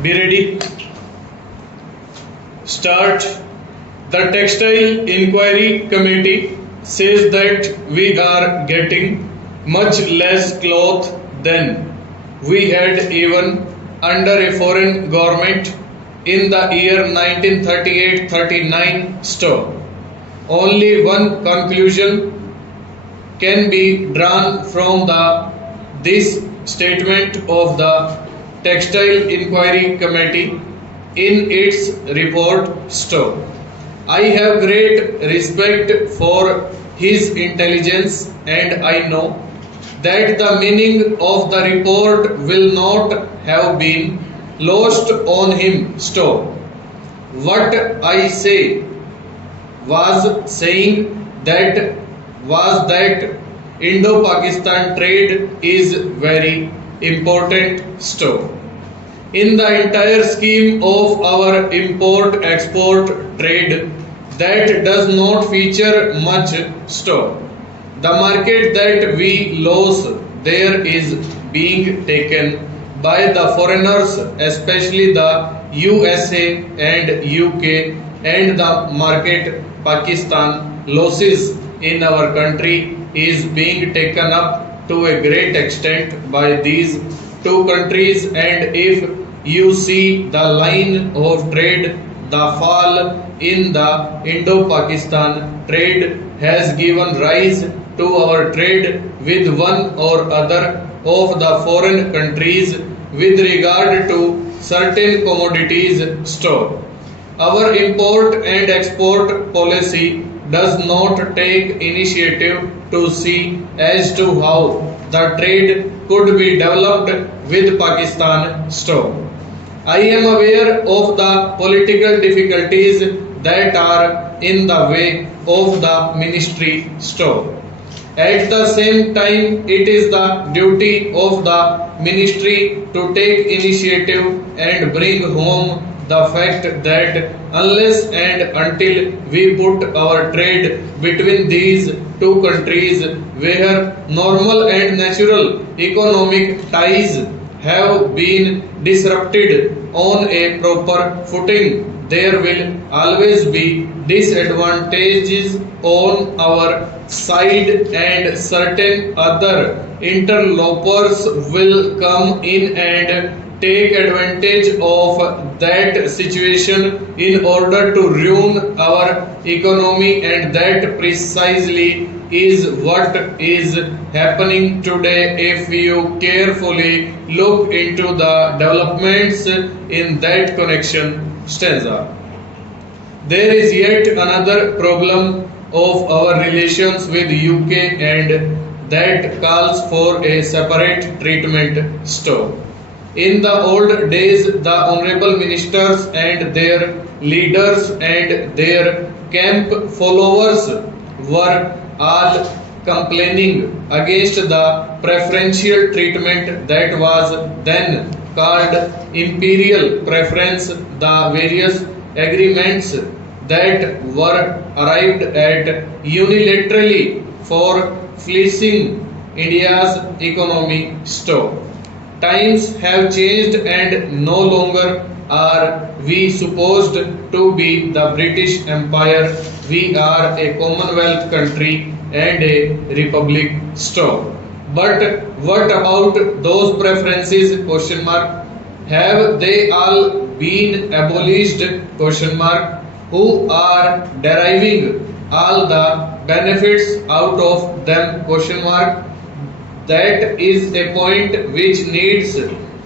Be ready. Start. The Textile Inquiry Committee says that we are getting much less cloth than we had even under a foreign government in the year 1938-39 store. Only one conclusion can be drawn from this statement of the Textile Inquiry Committee in its report Stowe. I have great respect for his intelligence, and I know that the meaning of the report will not have been lost on him. Stowe. What I say was that Indo-Pakistan trade is very important. Stowe. In the entire scheme of our import-export trade, that does not feature much. Stowe. The market that we lose there is being taken by the foreigners, especially the USA and UK, and the market Pakistan losses in our country is being taken up to a great extent by these two countries. And if you see the line of trade, the fall in the Indo-Pakistan trade has given rise to our trade with one or other of the foreign countries with regard to certain commodities. Stock. Our import and export policy does not take initiative to see as to how the trade could be developed with Pakistan. Stock. I am aware of the political difficulties that are in the way of the ministry. Stock. At the same time, it is the duty of the ministry to take initiative and bring home the fact that unless and until we put our trade between these two countries where normal and natural economic ties have been disrupted on a proper footing, there will always be disadvantages on our side, and certain other interlopers will come in and take advantage of that situation in order to ruin our economy, and that precisely is what is happening today if you carefully look into the developments in that connection. Stanza. There is yet another problem of our relations with UK, and that calls for a separate treatment. Stowe. In the old days, the honorable ministers and their leaders and their camp followers were all complaining against the preferential treatment that was then called imperial preference, the various agreements that were arrived at unilaterally for fleecing India's economy. Stowe. Times have changed, and no longer are we supposed to be the British Empire. We are a Commonwealth country and a republic. Stowe. But what about those preferences? Question mark. Have they all been abolished? Question mark. Who are deriving all the benefits out of them? Question mark. That is a point which needs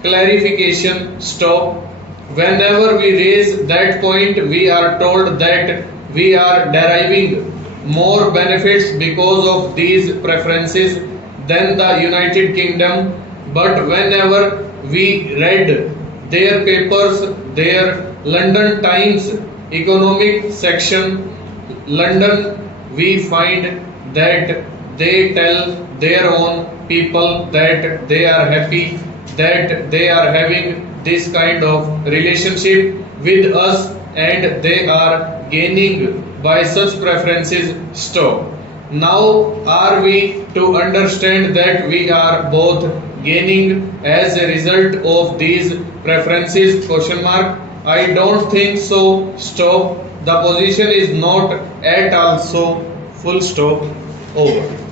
clarification. Stop. Whenever we raise that point, we are told that we are deriving more benefits because of these preferences than the United Kingdom. But whenever we read their papers, their London Times economic section, London, we find that they tell their own people that they are happy that they are having this kind of relationship with us, and they are gaining by such preferences. Stop. Now are we to understand that we are both gaining as a result of these preferences? Question mark. I don't think so. Stop. The position is not at all so. Full stop. Over.